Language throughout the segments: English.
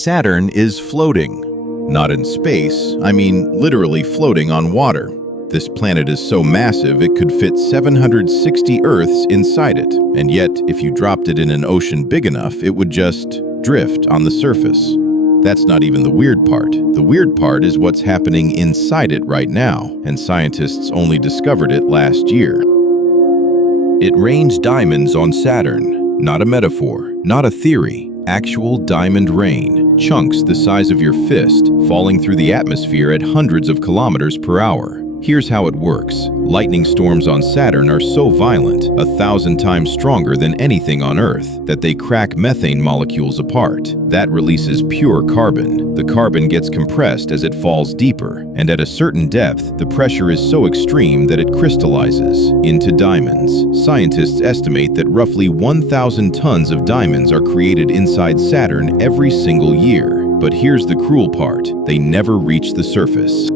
Saturn is floating. Not in space, I mean literally floating on water. This planet is so massive it could fit 760 Earths inside it, and yet if you dropped it in an ocean big enough, it would just drift on the surface. That's not even the weird part. The weird part is what's happening inside it right now, and scientists only discovered it last year. It rains diamonds on Saturn. Not a metaphor, not a theory. Actual diamond rain, chunks the size of your fist, falling through the atmosphere at hundreds of kilometers per hour. Here's how it works. Lightning storms on Saturn are so violent, 1,000 times stronger than anything on Earth, that they crack methane molecules apart. That releases pure carbon. The carbon gets compressed as it falls deeper, and at a certain depth, the pressure is so extreme that it crystallizes into diamonds. Scientists estimate that roughly 1,000 tons of diamonds are created inside Saturn every single year. But here's the cruel part. They never reach the surface.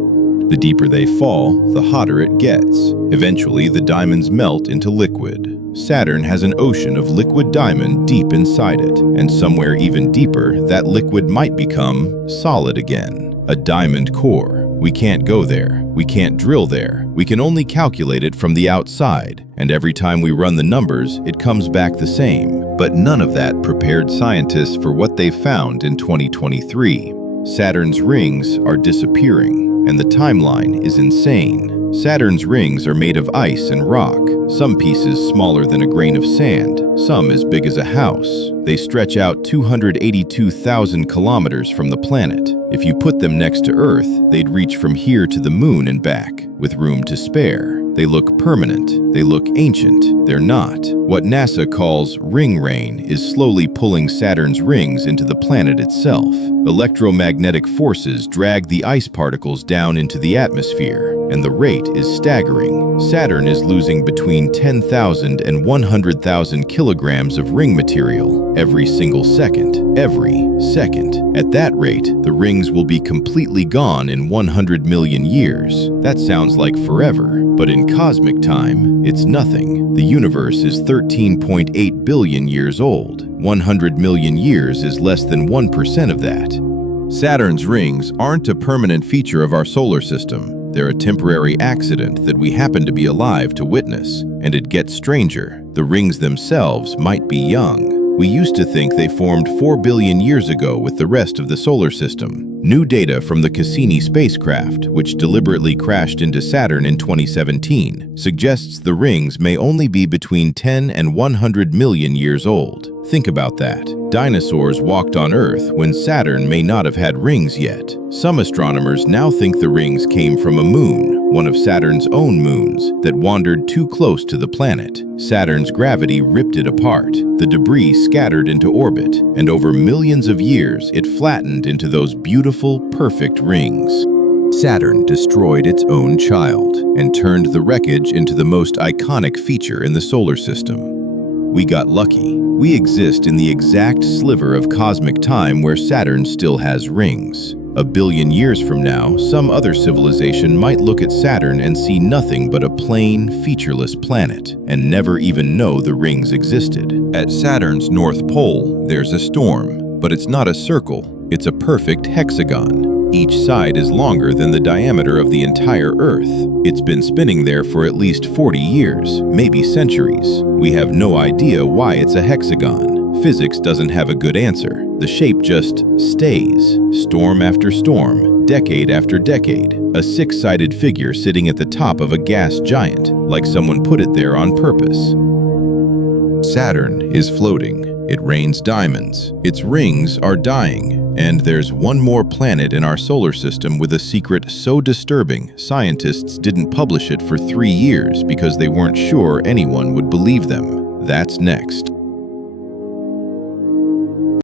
The deeper they fall, the hotter it gets. Eventually, the diamonds melt into liquid. Saturn has an ocean of liquid diamond deep inside it, and somewhere even deeper, that liquid might become solid again. A diamond core. We can't go there. We can't drill there. We can only calculate it from the outside, and every time we run the numbers, it comes back the same. But none of that prepared scientists for what they found in 2023. Saturn's rings are disappearing. And the timeline is insane. Saturn's rings are made of ice and rock, some pieces smaller than a grain of sand, some as big as a house. They stretch out 282,000 kilometers from the planet. If you put them next to Earth, they'd reach from here to the moon and back, with room to spare. They look permanent. They look ancient. They're not. What NASA calls ring rain is slowly pulling Saturn's rings into the planet itself. Electromagnetic forces drag the ice particles down into the atmosphere, and the rate is staggering. Saturn is losing between 10,000 and 100,000 kilograms of ring material every single second. Every second. At that rate, the rings will be completely gone in 100 million years. That sounds like forever, but in cosmic time, it's nothing. The universe is 13.8 billion years old. 100 million years is less than 1% of that. Saturn's rings aren't a permanent feature of our solar system. They're a temporary accident that we happen to be alive to witness, and it gets stranger. The rings themselves might be young. We used to think they formed 4 billion years ago with the rest of the solar system. New data from the Cassini spacecraft, which deliberately crashed into Saturn in 2017, suggests the rings may only be between 10 and 100 million years old. Think about that. Dinosaurs walked on Earth when Saturn may not have had rings yet. Some astronomers now think the rings came from a moon, one of Saturn's own moons, that wandered too close to the planet. Saturn's gravity ripped it apart. The debris scattered into orbit, and over millions of years, it flattened into those beautiful, perfect rings. Saturn destroyed its own child and turned the wreckage into the most iconic feature in the solar system. We got lucky. We exist in the exact sliver of cosmic time where Saturn still has rings. A billion years from now, some other civilization might look at Saturn and see nothing but a plain, featureless planet, and never even know the rings existed. At Saturn's North Pole, there's a storm, but it's not a circle, it's a perfect hexagon. Each side is longer than the diameter of the entire Earth. It's been spinning there for at least 40 years, maybe centuries. We have no idea why it's a hexagon. Physics doesn't have a good answer. The shape just stays, storm after storm, decade after decade. A six-sided figure sitting at the top of a gas giant, like someone put it there on purpose. Saturn is floating. It rains diamonds. Its rings are dying. And there's one more planet in our solar system with a secret so disturbing, scientists didn't publish it for 3 years because they weren't sure anyone would believe them. That's next.